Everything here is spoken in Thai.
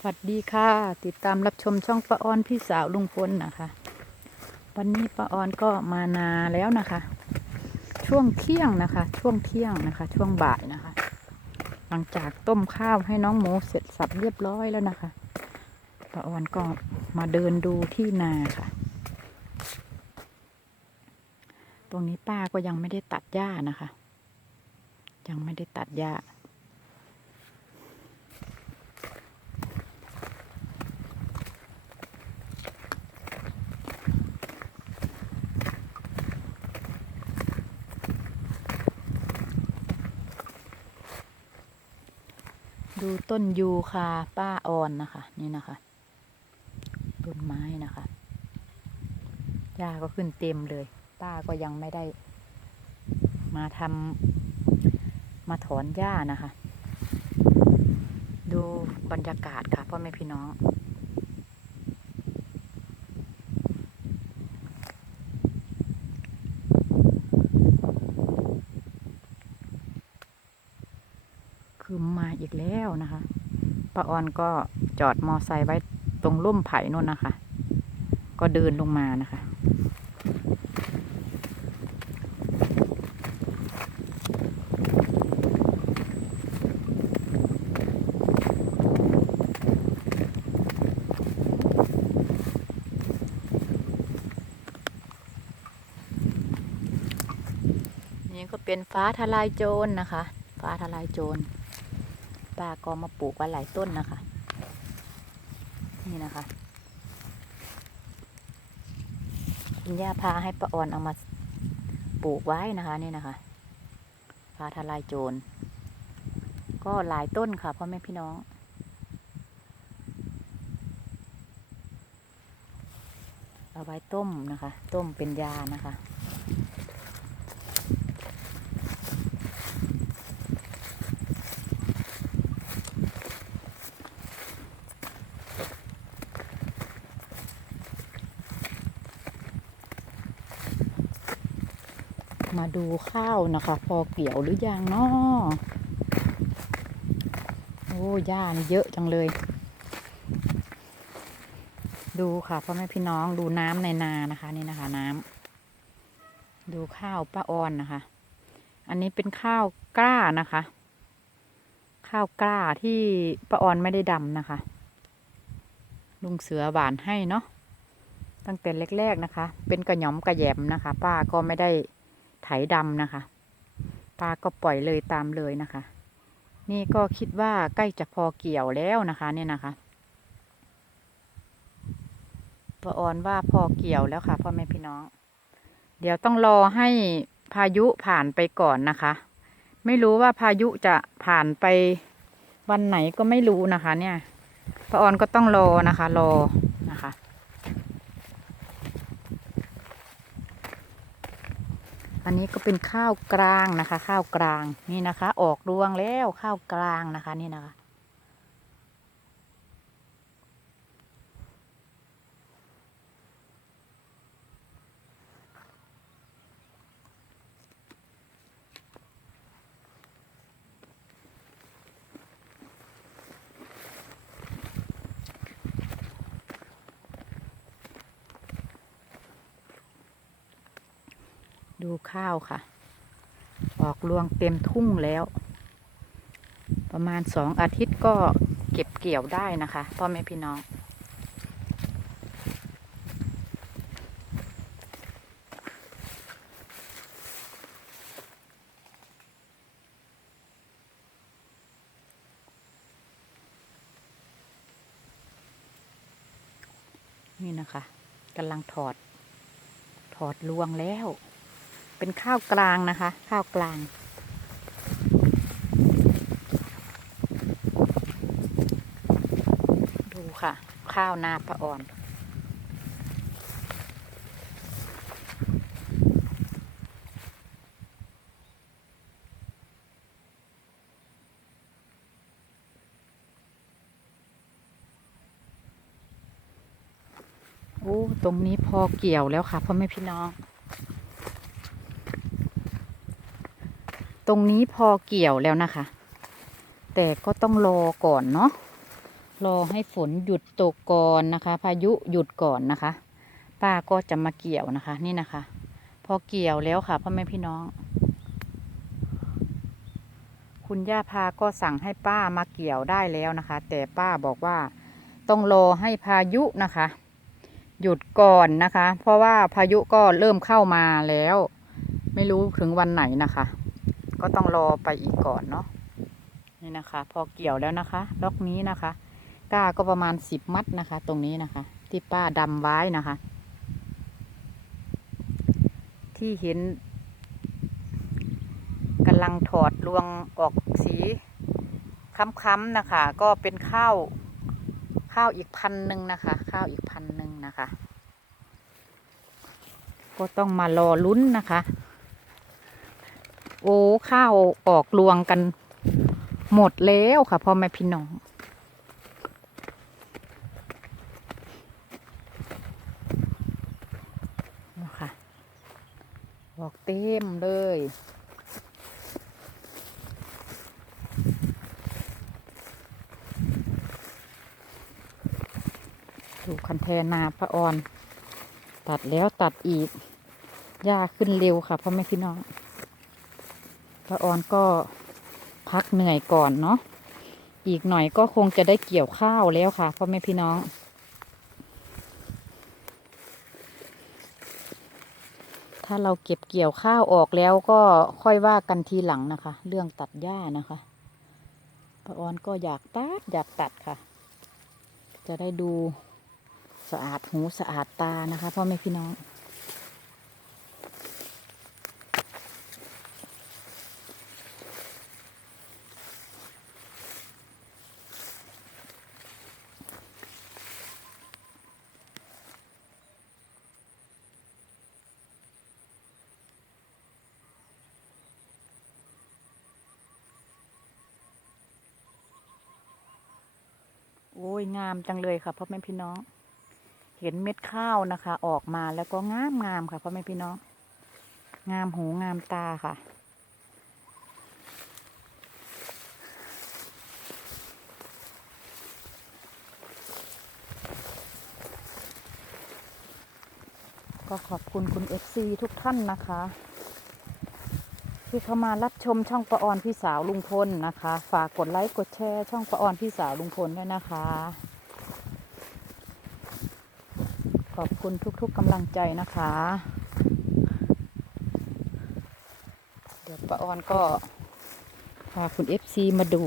สวัสดีค่ะ ติดตามรับชมช่องป้าออนพี่สาวลุงพลนะคะ วันนี้ป้าออนก็มานาแล้วนะคะ ช่วงเที่ยงนะคะ ช่วงเที่ยงนะคะ ช่วงบ่ายนะคะ หลังจากต้มข้าวให้น้องหมูเสร็จสับเรียบร้อยแล้วนะคะป้าออนก็มาเดินดูที่นาค่ะ ตรงนี้ป้าก็ยังไม่ได้ตัดหญ้านะคะ ยังไม่ได้ตัดหญ้า ดูต้นยูคาป้าออนนะคะ นี่นะคะ ต้นไม้นะคะหญ้าก็ขึ้นเต็มเลย ป้าก็ยังไม่ได้ มาทำมาถอนหญ้านะคะ ดูบรรยากาศค่ะพ่อแม่พี่น้อง คื อีกแล้วนะคะป้าออนก็จอดมอไซค์ไว้ตรงร่มไผ่นู่นนะคะ ก็เดินลงมานะคะ นี่ก็เป็นฟ้าทลายโจรนะคะ ฟ้าทลายโจร ป้าก็มาปลูกไว้หลายต้นนะคะ นี่นะคะ คุณย่าพาให้ป้าอ่อนเอามาปลูกไว้นะคะนี่นะคะฟ้าทลายโจร ก็หลายต้นค่ะพ่อแม่พี่น้องเอาไว้ต้มนะคะ ต้มเป็นยานะคะ มาดูข้าวนะคะ พอเกี่ยวหรือยังเนาะโอ้ย่านเยอะจังเลย ดูค่ะพ่อแม่พี่น้องดูน้ำในนานะคะนี่นะคะ น้ำดูข้าวป้าออนนะคะ อันนี้เป็นข้าวกล้านะคะ ข้าวกล้าที่ป้าออนไม่ได้ดำนะคะ ลุงเสือหวานให้เนาะตั้งแต่แรกๆนะคะ เป็นกระหย่อมกระแยมนะคะ ป้าก็ไม่ได้ ไถดำนะคะ ปลาก็ปล่อยเลยตามเลยนะคะ นี่ก็คิดว่าใกล้จะพอเกี่ยวแล้วนะคะเนี่ยนะคะปะออนว่าพอเกี่ยวแล้วค่ะพ่อแม่พี่น้อง เดี๋ยวต้องรอให้พายุผ่านไปก่อนนะคะ ไม่รู้ว่าพายุจะผ่านไปวันไหนก็ไม่รู้นะคะ เนี่ยปะออนก็ต้องรอนะคะ รอนะคะ อันนี้ก็เป็นข้าวกลางนะคะ ข้าวกลางนี่นะคะ ออกรวงแล้วข้าวกลางนะคะนี่นะคะ ดูข้าวค่ะ ออกรวงเต็มทุ่งแล้ว ประมาณสองอาทิตย์ก็เก็บเกี่ยวได้นะคะพ่อแม่พี่น้อง นี่นะคะกำลังถอดถอดรวงแล้ว เป็นข้าวกลางนะคะ ข้าวกลาง ดูค่ะ ข้าวนาปะอ่อน โอ้ ตรงนี้พอเกี่ยวแล้วค่ะพ่อแม่พี่น้อง ตรงนี้พอเกี่ยวแล้วนะคะ แต่ก็ต้องรอก่อนเนาะรอให้ฝนหยุดตกก่อนนะคะ พายุหยุดก่อนนะคะ ป้าก็จะมาเกี่ยวนะคะ นี่นะคะ พอเกี่ยวแล้วค่ะพ่อแม่พี่น้อง คุณย่าพาก็สั่งให้ป้ามาเกี่ยวได้แล้วนะคะ แต่ป้าบอกว่าต้องรอให้พายุนะคะ หยุดก่อนนะคะ เพราะว่าพายุก็เริ่มเข้ามาแล้ว ไม่รู้ถึงวันไหนนะคะ ก็ต้องรอไปอีกก่อนเนาะนี่นะคะ พอเกี่ยวแล้วนะคะล็อกนี้นะคะ ก้าก็ประมาณสิบมัดนะคะ ตรงนี้นะคะ ที่ป้าดำไว้นะคะ ที่เห็นกำลังถอดรวงออกสีค้ำๆนะคะ ก็เป็นข้าวข้าวอีกพันหนึ่งนะคะ ข้าวอีกพันหนึ่งนะคะ ก็ต้องมารอลุ้นนะคะ โอ้ข้าวออกรวงกันหมดแล้วค่ะพ่อแม่พี่น้องนะคะออกเต็มเลยดูคันแทนาพระออน ตัดแล้วตัดอีกหญ้าขึ้นเร็วค่ะพ่อแม่พี่น้อง พระออนก็พักเหนื่อยก่อนเนาะอีกหน่อยก็คงจะได้เกี่ยวข้าวแล้วค่ะพ่อแม่พี่น้องถ้าเราเก็บเกี่ยวข้าวออกแล้วก็ค่อยว่ากันทีหลังนะคะ เรื่องตัดหญ้านะคะพระออนก็อยากตัดอยากตัดค่ะ จะได้ดูสะอาดหูสะอาดตานะคะพ่อแม่พี่น้อง โอ้ยงามจังเลยค่ะพ่อแม่พี่น้อง เห็นเม็ดข้าวนะคะ ออกมาแล้วก็งามงามค่ะพ่อแม่พี่น้อง งามหูงามตาค่ะ ก็ขอบคุณคุณเอฟซีทุกท่านนะคะ ที่เข้ามารับชมช่องประออนพี่สาวลุงพลนะคะ ฝากกดไลค์กดแชร์ช่องประออนพี่สาวลุงพลด้วยนะคะ ขอบคุณทุกๆกำลังใจนะคะ เดี๋ยวประออนก็พาคุณเอฟซีมาดู